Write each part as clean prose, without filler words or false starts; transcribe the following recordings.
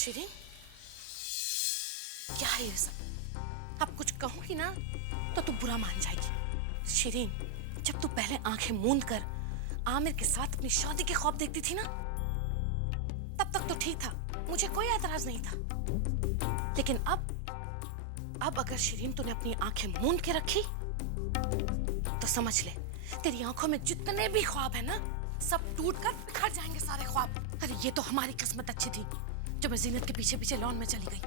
शिरीन, क्या है ये सब? अब कुछ कहूंगी ना तो तू बुरा मान जाएगी। शिरीन, जब तू पहले आंखें मूंद कर आमिर के साथ अपनी शादी के ख्वाब देखती थी ना, तब तक तो ठीक था, मुझे कोई एतराज नहीं था। लेकिन अब अगर शिरीन तूने अपनी आंखें मूंद के रखी तो समझ ले, तेरी आंखों में जितने भी ख्वाब है ना, सब टूटकर बिखर जाएंगे सारे ख्वाब। अरे ये तो हमारी किस्मत अच्छी थी जो मैं जीनत के पीछे पीछे लॉन में चली गई,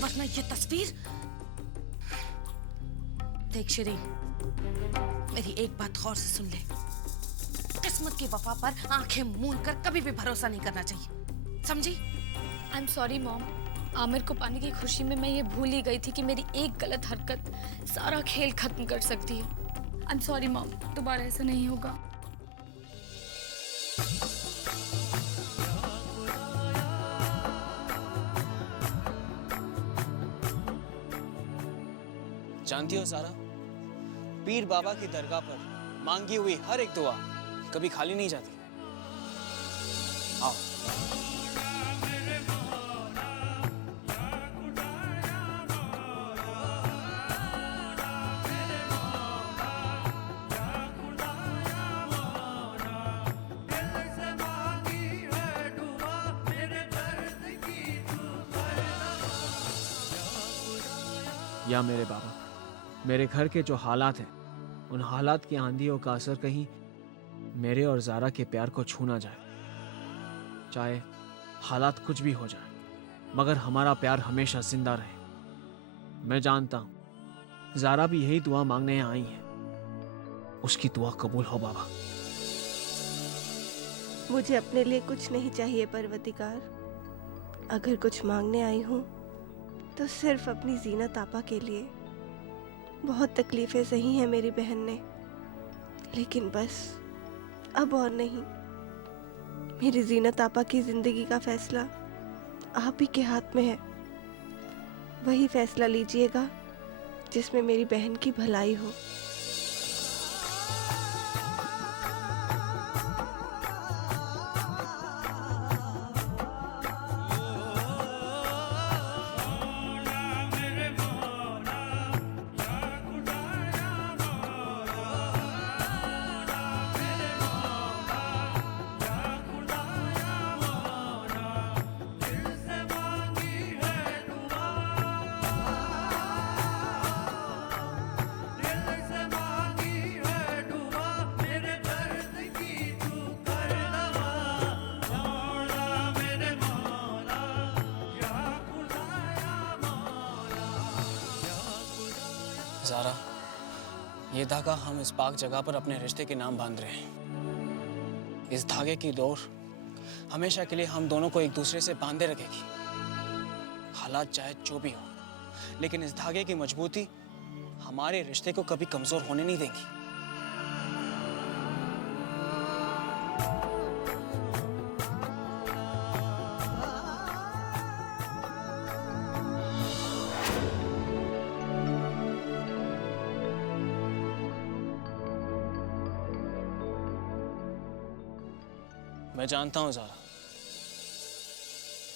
वरना ये तस्वीर। देख शिरीन, मेरी एक बात गौर से सुन ले, किस्मत की वफा पर आंखें मूंद कर कभी भी भरोसा नहीं करना चाहिए, समझी? I am sorry mom, Aamir को पाने की खुशी में मैं ये भूल ही गई थी कि मेरी एक गलत हरकत सारा खेल खत्म कर सकती है। आई एम सॉरी मॉम, दोबारा ऐसा नहीं होगा। जानती हो सारा, पीर बाबा की दरगाह पर मांगी हुई हर एक दुआ कभी खाली नहीं जाती। आओ। या मेरे बाबा, मेरे घर के जो हालात हैं, उन हालात की आंधियों का असर कहीं मेरे और ज़ारा के प्यार को छू ना जाए। चाहे हालात कुछ भी हो जाए, मगर हमारा प्यार हमेशा जिंदा रहे। मैं जानता हूं ज़ारा भी यही दुआ मांगने आई है। उसकी दुआ कबूल हो बाबा। मुझे अपने लिए कुछ नहीं चाहिए परवतिकार। अगर कुछ मांगने आई हूँ तो सिर्फ अपनी जीनत आपा के लिए। बहुत तकलीफें सही हैं मेरी बहन ने, लेकिन बस अब और नहीं। मेरी जीनत आपा की जिंदगी का फैसला आप ही के हाथ में है। वही फैसला लीजिएगा जिसमें मेरी बहन की भलाई हो। ज़ारा, ये धागा हम इस पाक जगह पर अपने रिश्ते के नाम बांध रहे हैं। इस धागे की डोर हमेशा के लिए हम दोनों को एक दूसरे से बांधे रखेगी। हालात चाहे जो भी हो, लेकिन इस धागे की मजबूती हमारे रिश्ते को कभी कमजोर होने नहीं देगी। मैं जानता हूं ज़ारा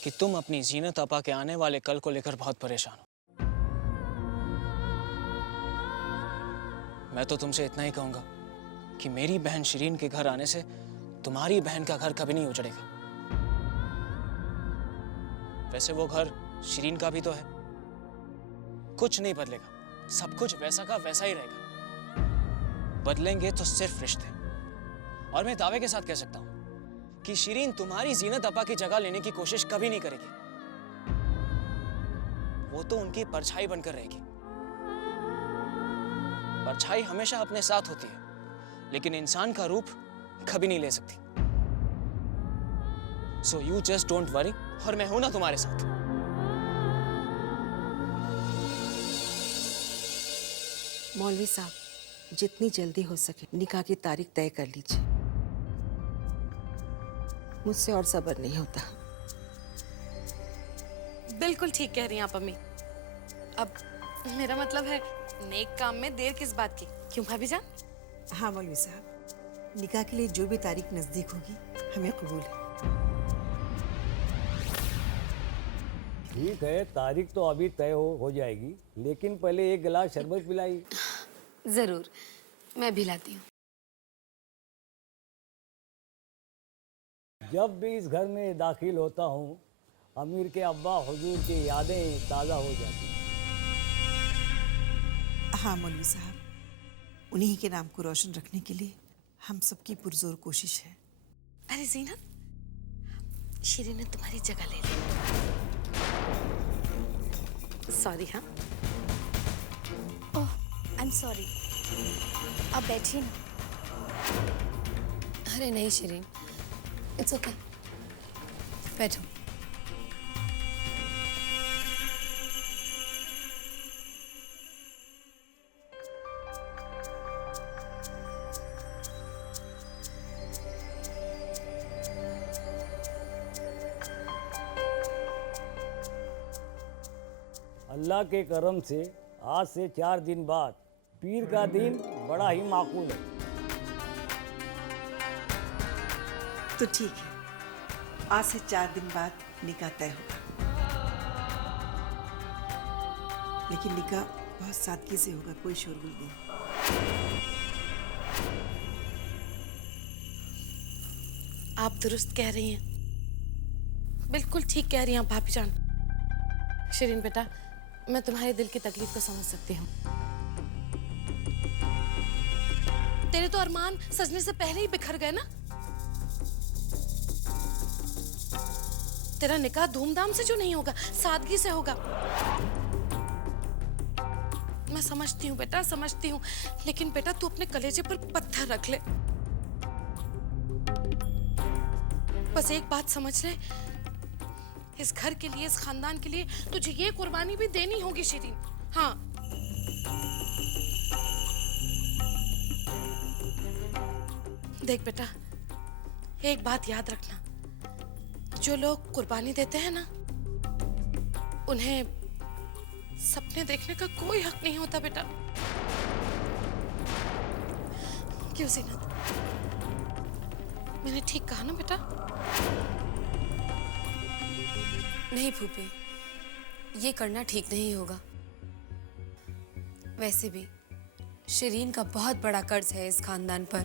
कि तुम अपनी जीनत आपा के आने वाले कल को लेकर बहुत परेशान हो। मैं तो तुमसे इतना ही कहूंगा कि मेरी बहन शिरीन के घर आने से तुम्हारी बहन का घर कभी नहीं उजड़ेगा। वैसे वो घर शिरीन का भी तो है। कुछ नहीं बदलेगा, सब कुछ वैसा का वैसा ही रहेगा। बदलेंगे तो सिर्फ रिश्ते। और मैं दावे के साथ कह सकता हूं कि शिरीन तुम्हारी जीनत आपा की जगह लेने की कोशिश कभी नहीं करेगी। वो तो उनकी परछाई बनकर रहेगी। परछाई हमेशा अपने साथ होती है, लेकिन इंसान का रूप कभी नहीं ले सकती। So you just don't worry, और मैं हूं ना तुम्हारे साथ। मौलवी साहब, जितनी जल्दी हो सके निकाह की तारीख तय कर लीजिए। मुझसे और सब्र नहीं होता। बिल्कुल ठीक कह रही हैं आप अम्मी। अब मेरा मतलब है, नेक काम में देर किस बात की, क्यों भाभी जान? हाँ मौलवी साहब, निकाह के लिए जो भी तारीख नजदीक होगी हमें कबूल है। ठीक है, तारीख तो अभी तय हो जाएगी, लेकिन पहले एक गिलास शरबत पिलाई। जरूर, मैं भी लाती हूँ। जब भी इस घर में दाखिल होता हूँ, अमीर के अब्बा हुजूर की यादें ताज़ा हो जाती हैं। हाँ मौलवी साहब, उन्हीं के नाम को रोशन रखने के लिए हम सबकी पुरजोर कोशिश है। अरे जीनत, शिरीन ने तुम्हारी जगह ले ली। सॉरी। हाँ, ओह, आई एम सॉरी। आप बैठिए ना। अरे नहीं शिरीन, इट्स ओके, बैठो। अल्लाह के करम से आज से 4 दिन बाद पीर का दिन बड़ा ही माकूल है। तो ठीक है, आज से 4 दिन बाद निकाह तय होगा, लेकिन निकाह बहुत सादगी से होगा, कोई शोरगुल नहीं। आप दुरुस्त कह रही हैं, बिल्कुल ठीक कह रही हैं आप भाभी जान। शिरीन बेटा, मैं तुम्हारे दिल की तकलीफ को समझ सकती हूँ। तेरे तो अरमान सजने से पहले ही बिखर गए ना। तेरा निकाह धूमधाम से जो नहीं होगा, सादगी से होगा। मैं समझती हूँ बेटा, समझती हूँ, लेकिन बेटा तू अपने कलेजे पर पत्थर रख ले। बस एक बात समझ ले, इस घर के लिए, इस खानदान के लिए तुझे ये कुर्बानी भी देनी होगी शिरीन। हाँ, देख बेटा, एक बात याद रखना, जो लोग कुर्बानी देते हैं ना, उन्हें सपने देखने का कोई हक नहीं होता बेटा। क्यों जीनत, मैंने ठीक कहा ना बेटा? नहीं फूफी, ये करना ठीक नहीं होगा। वैसे भी शिरीन का बहुत बड़ा कर्ज है इस खानदान पर।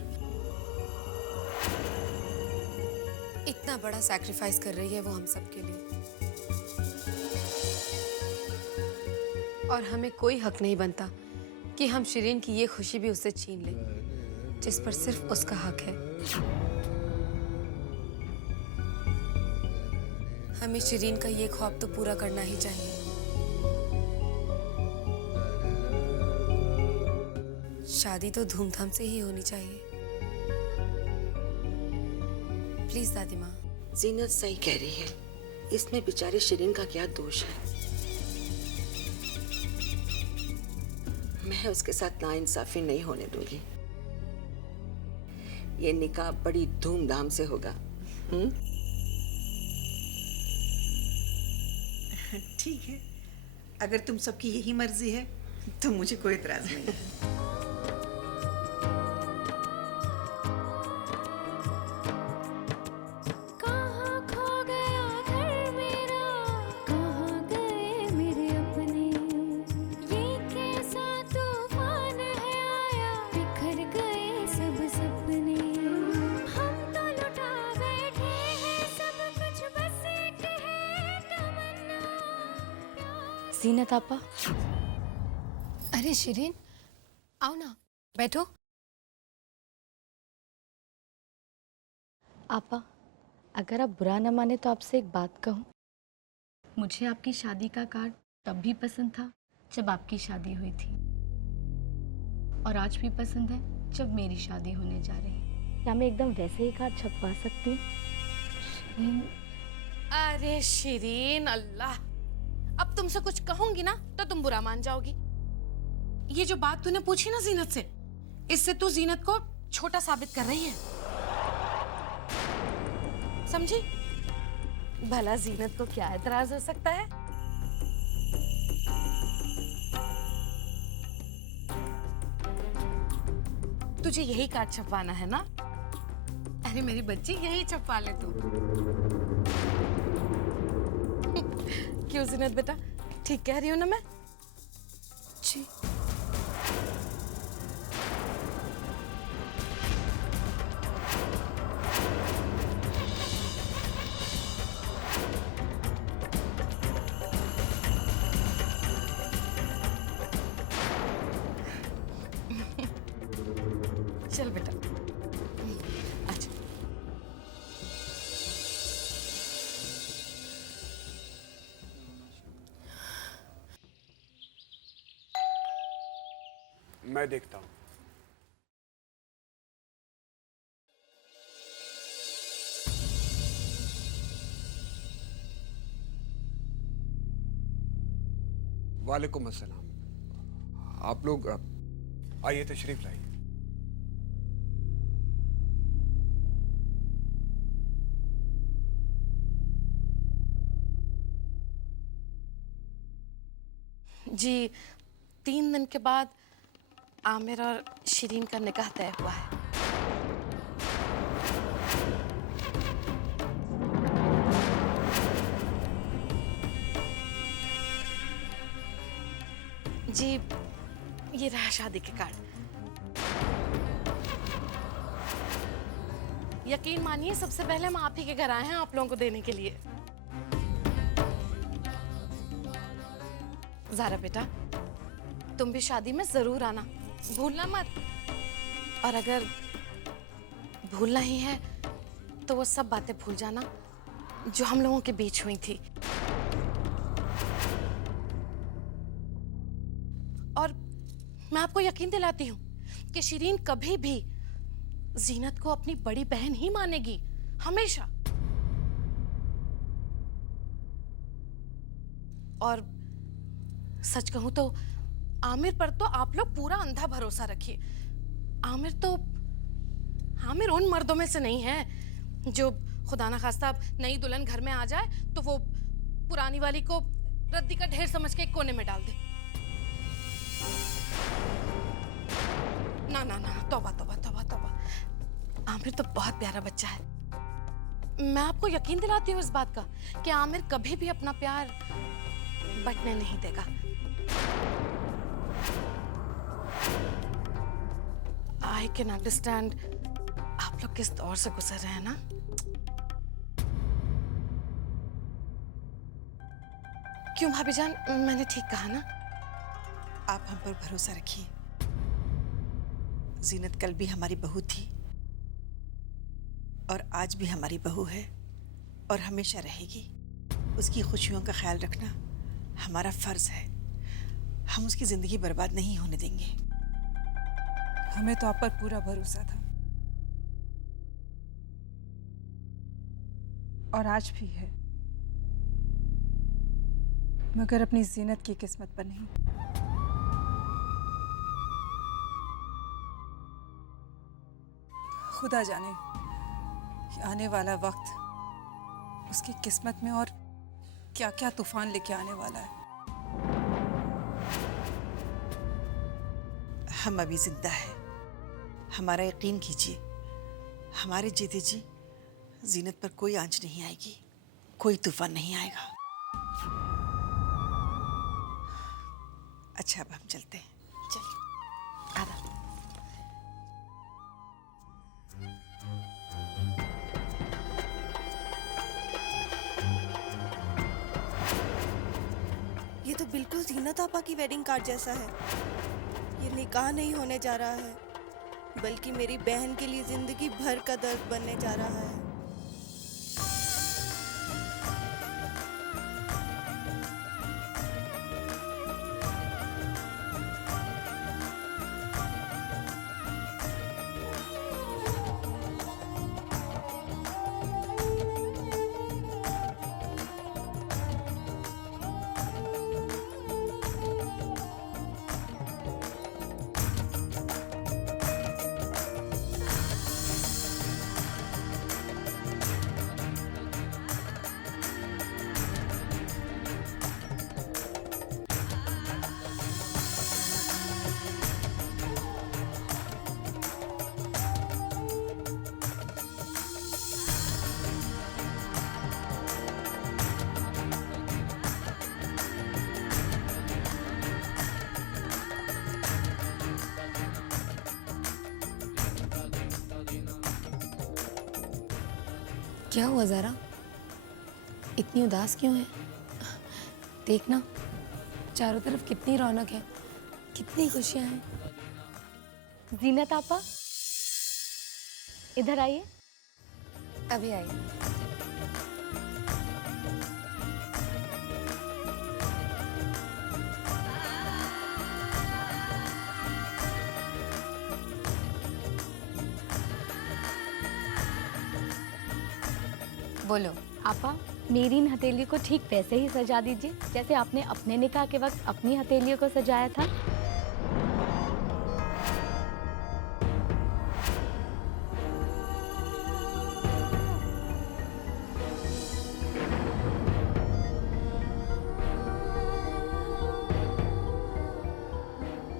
इतना बड़ा सैक्रिफाइस कर रही है वो हम सबके लिए, और हमें कोई हक नहीं बनता कि हम शिरीन की ये खुशी भी उससे छीन लें, जिस पर सिर्फ उसका हक है। हमें शिरीन का ये ख्वाब तो पूरा करना ही चाहिए। शादी तो धूमधाम से ही होनी चाहिए। प्लीज दादी माँ। जीनत सही कह रही है, इसमें बेचारी शिरीन का क्या दोष है। मैं उसके साथ नाइंसाफी नहीं होने दूंगी। ये निकाह बड़ी धूमधाम से होगा। ठीक है, अगर तुम सबकी यही मर्जी है तो मुझे कोई इतराज नहीं है। कहाँ खो गया घर मेरा, कहाँ गए मेरे अपने, ये कैसा तूफान है आया, बिखर गए सब सपने। हम तो लुटा बैठे हैं सब कुछ, बस एक है तमन्ना। जीनत आपा। अरे शिरीन, आओ ना, बैठो। आपा, अगर आप बुरा न माने तो आपसे एक बात कहूँ। मुझे आपकी शादी का कार्ड तब भी पसंद था जब आपकी शादी हुई थी, और आज भी पसंद है जब मेरी शादी होने जा रही है। क्या मैं एकदम वैसे ही कार्ड छपवा सकती हूँ? शिरीन। अरे शिरीन, अल्लाह, अब तुमसे कुछ कहूंगी ना तो तुम बुरा मान जाओगी। ये जो बात तूने पूछी ना जीनत से, इससे तू जीनत को छोटा साबित कर रही है, समझी? भला जीनत को क्या एतराज हो सकता है? तुझे यही कार्ड छपवाना है ना? अरे मेरी बच्ची, यही छपवा ले तू। क्यों जीनत बेटा, ठीक कह रही हूँ ना मैं? जी चल बेटा, अच्छा। मैं देखता हूँ। वालेकुम अस्सलाम। आप लोग आइए, तशरीफ लाइए। जी, 3 दिन के बाद आमिर और शिरीन का निकाह तय हुआ है। जी, ये रहा शादी के कार्ड। यकीन मानिए, सबसे पहले हम आप ही के घर आए हैं आप लोगों को देने के लिए। ज़ारा बेटा, तुम भी शादी में जरूर आना, भूलना मत। और अगर भूलना ही है तो वो सब बातें भूल जाना जो हम लोगों के बीच हुई थी। और मैं आपको यकीन दिलाती हूँ कि शिरीन कभी भी जीनत को अपनी बड़ी बहन ही मानेगी, हमेशा। और सच कहूं तो आमिर पर तो आप लोग पूरा अंधा भरोसा रखिए। आमिर उन मर्दों में से नहीं है जो खुदा ना खास्ता नई दुल्हन घर में आ जाए तो वो पुरानी वाली को रद्दी का ढेर समझ के एक कोने में डाल दे। ना ना ना, तौबा तौबा तौबा तौबा। आमिर तो बहुत प्यारा बच्चा है। मैं आपको यकीन दिलाती हूँ इस बात का कि आमिर कभी भी अपना प्यार बटने नहीं देगा। I can understand आप लोग किस दौर से गुजर रहे हैं ना। क्यों भाभी जान, मैंने ठीक कहा ना? आप हम पर भरोसा रखिए। जीनत कल भी हमारी बहू थी और आज भी हमारी बहू है और हमेशा रहेगी। उसकी खुशियों का ख्याल रखना हमारा फर्ज है। हम उसकी जिंदगी बर्बाद नहीं होने देंगे। हमें तो आप पर पूरा भरोसा था और आज भी है, मगर अपनी जीनत की किस्मत पर नहीं। खुदा जाने कि आने वाला वक्त उसकी किस्मत में और क्या क्या तूफान लेके आने वाला है। हम अभी जिंदा है, हमारा यकीन कीजिए। हमारे जीते जी जीनत पर कोई आंच नहीं आएगी, कोई तूफान नहीं आएगा। अच्छा, अब हम चलते हैं। चलिए, आदा। ये तो बिल्कुल जीनत आपा की वेडिंग कार्ड जैसा है। ये निकाह नहीं होने जा रहा है, बल्कि मेरी बहन के लिए जिंदगी भर का दर्द बनने जा रहा है। क्या हुआ ज़रा? इतनी उदास क्यों है? देखना, चारों तरफ कितनी रौनक है, कितनी खुशियाँ हैं। जीनत आपा, इधर आइए। अभी आई। बोलो। आपा, मेरी इन हथेली को ठीक वैसे ही सजा दीजिए जैसे आपने अपने निकाह के वक्त अपनी हथेलियों को सजाया था।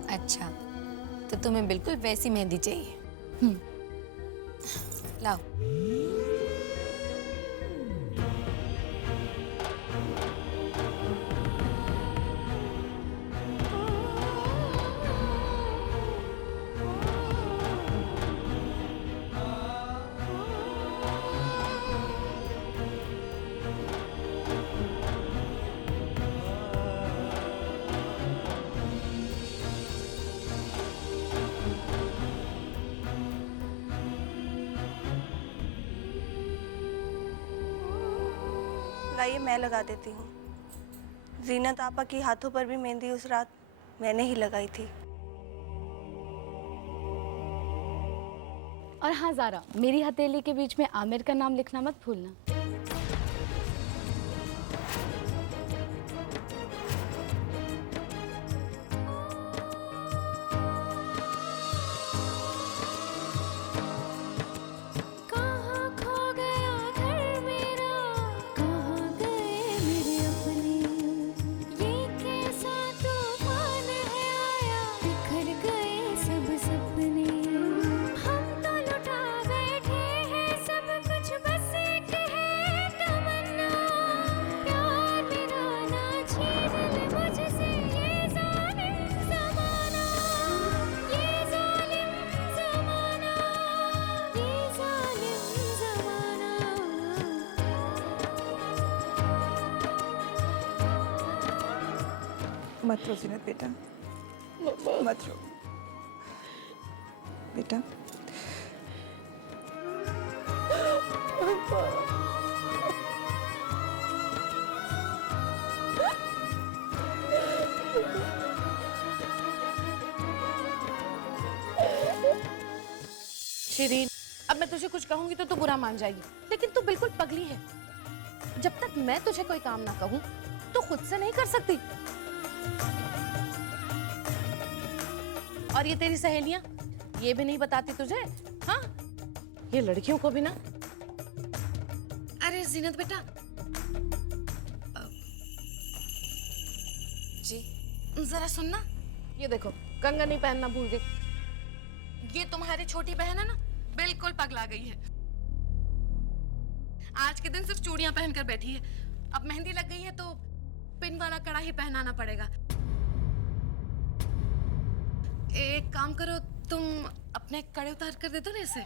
अच्छा, तो तुम्हें बिल्कुल वैसी मेहंदी चाहिए। लाओ। लाइए मैं लगा देती हूँ। जीनत आपा की हाथों पर भी मेहंदी उस रात मैंने ही लगाई थी। और हाँ ज़ारा, मेरी हथेली के बीच में आमिर का नाम लिखना मत भूलना। मत रो जीनत बेटा, मत रो बेटा। शिरीन, अब मैं तुझे कुछ कहूंगी तो तू बुरा मान जाएगी, लेकिन तू बिल्कुल पगली है। जब तक मैं तुझे कोई काम ना कहूं तो खुद से नहीं कर सकती। और ये तेरी सहेलियां ये भी नहीं बताती तुझे? हाँ, ये लड़कियों को भी ना। अरे जीनत बेटा, जी जरा सुनना। ये देखो, कंगन ही पहनना भूल गई। ये तुम्हारी छोटी बहन है ना, बिल्कुल पगला गई है। आज के दिन सिर्फ चूड़ियां पहनकर बैठी है। अब मेहंदी लग गई है तो पिन वाला कड़ा ही पहनाना पड़ेगा। एक काम करो, तुम अपने कड़े उतार कर दे दो ना इसे।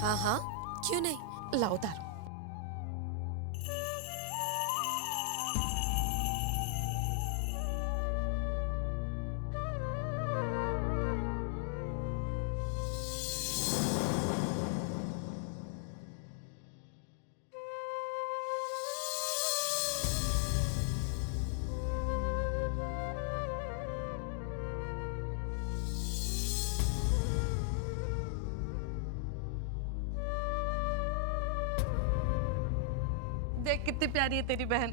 हाँ हाँ, क्यों नहीं, लाओ उतारो। देख कितनी प्यारी है तेरी बहन।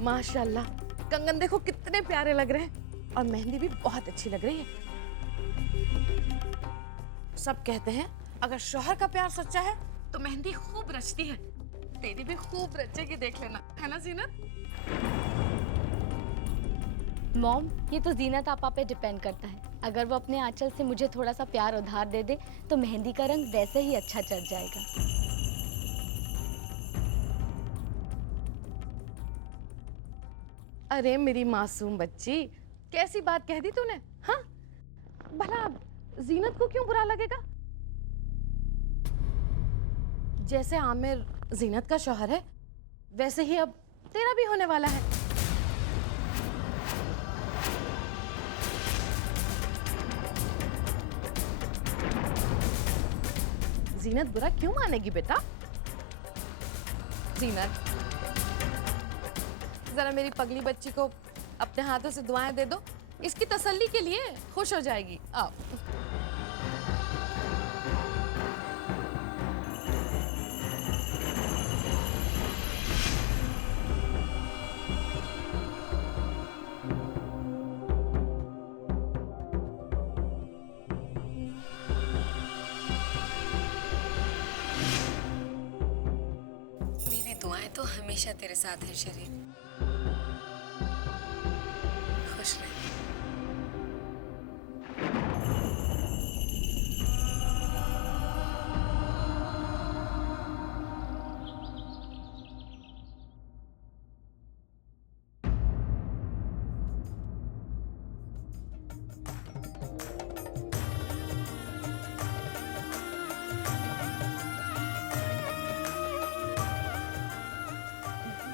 माशाल्लाह, कंगन देखो कितने प्यारे लग रहे हैं और मेहंदी भी बहुत अच्छी लग रही है। सब कहते हैं अगर शौहर का प्यार सच्चा है तो मेहंदी खूब रचती है, तेरी भी खूब रचेगी, देख लेना, है ना जीनत? मॉम, ये तो जीनत आपा पे डिपेंड करता है। अगर वो अपने आंचल से मुझे थोड़ा सा प्यार उधार दे दे तो मेहंदी का रंग वैसे ही अच्छा चढ़ जाएगा। अरे मेरी मासूम बच्ची, कैसी बात कह दी तूने? हाँ, भला जीनत को क्यों बुरा लगेगा? जैसे आमिर जीनत का शौहर है, वैसे ही अब तेरा भी होने वाला है। जीनत बुरा क्यों मानेगी बेटा? जीनत, जरा मेरी पगली बच्ची को अपने हाथों से दुआएं दे दो, इसकी तसल्ली के लिए खुश हो जाएगी। आओ। मेरी दुआएं तो हमेशा तेरे साथ है शरीर। खुश रह।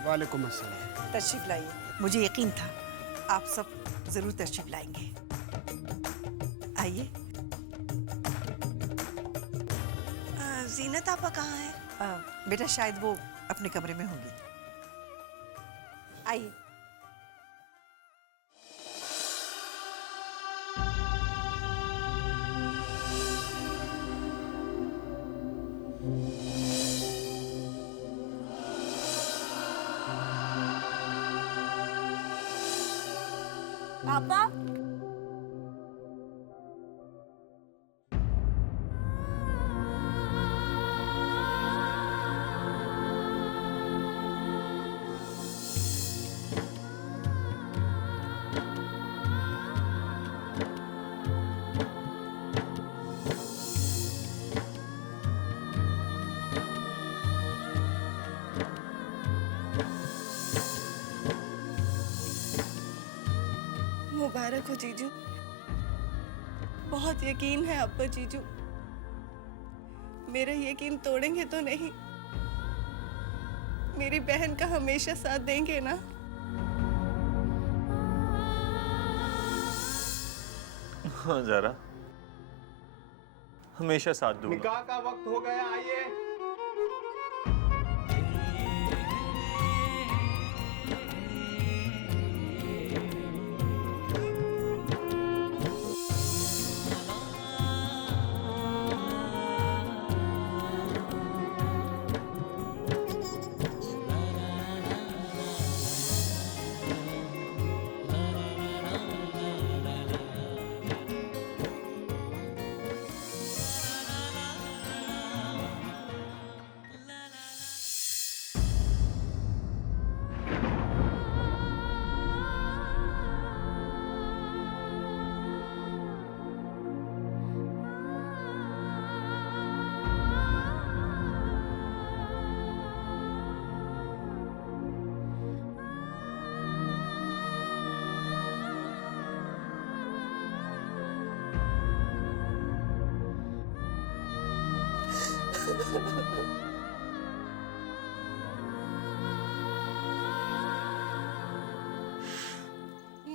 वालेकुम अस्सलाम। तशरीफ लाइए, मुझे यकीन था आप सब जरूर तशरीफ लाएंगे। आइए। जीनत आपा कहाँ है? बेटा शायद वो अपने कमरे में होगी। आइए। पापा, मुबारक हो जीजू। बहुत यकीन है आप पर जीजू। मेरा यकीन तोड़ेंगे तो नहीं? मेरी बहन का हमेशा साथ देंगे ना? हाँ ज़रा, हमेशा साथ दूंगा। निकाह का वक्त हो गया, आइए।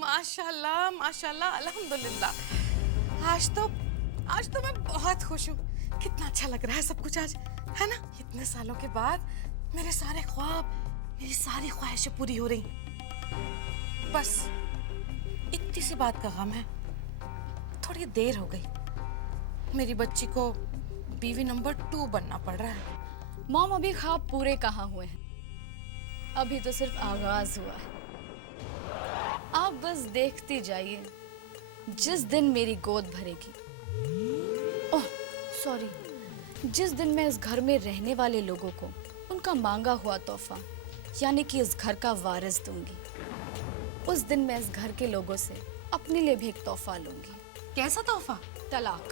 माशाल्लाह माशाल्लाह, अल्हम्दुलिल्लाह। आज तो मैं बहुत खुश हूँ। कितना अच्छा लग रहा है सब कुछ आज, है ना? इतने सालों के बाद मेरे सारे ख्वाब, मेरी सारी ख्वाहिशें पूरी हो रही। बस इतनी सी बात का गम है, थोड़ी देर हो गई। मेरी बच्ची को बीवी नंबर 2 बनना पड़ रहा है। मॉम, अभी ख्वाब पूरे कहाँ हुए हैं? अभी तो सिर्फ आगाज हुआ है। आप बस देखती जाइए, जिस दिन मेरी गोद भरेगी। ओह सॉरी, जिस दिन मैं इस घर में रहने वाले लोगों को उनका मांगा हुआ तोहफा यानी कि इस घर का वारिस दूंगी, उस दिन मैं इस घर के लोगों से अपने लिए भी एक तोहफा लूंगी। कैसा तोहफा? तलाक।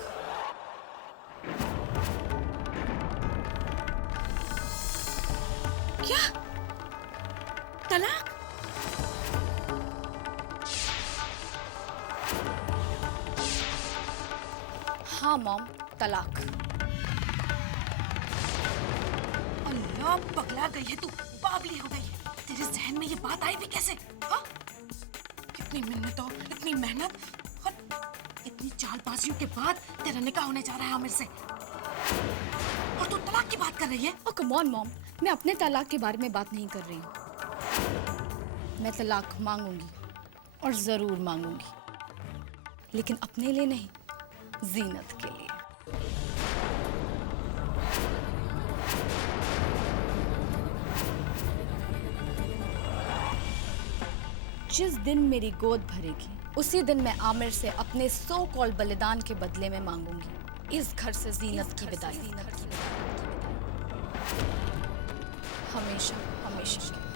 क्या? तलाक? हाँ मॉम, तलाक। अल्लाह, पगला गई है तू, बावली हो गई है। तेरे जहन में ये बात आई भी कैसे? हाँ? कितनी मिन्नतों, इतनी मेहनत और इतनी चालबाजियों के बाद तेरा निकाह होने जा रहा है आमिर से, और तू तलाक की बात कर रही है? ओ कम ऑन मॉम, मैं अपने तलाक के बारे में बात नहीं कर रही हूँ। मैं तलाक मांगूंगी और जरूर मांगूंगी, लेकिन अपने लिए नहीं, जीनत के लिए। जिस दिन मेरी गोद भरेगी उसी दिन मैं आमिर से अपने सो कॉल्ड बलिदान के बदले में मांगूंगी इस घर से जीनत की विदाई, हमेशा हमेशा।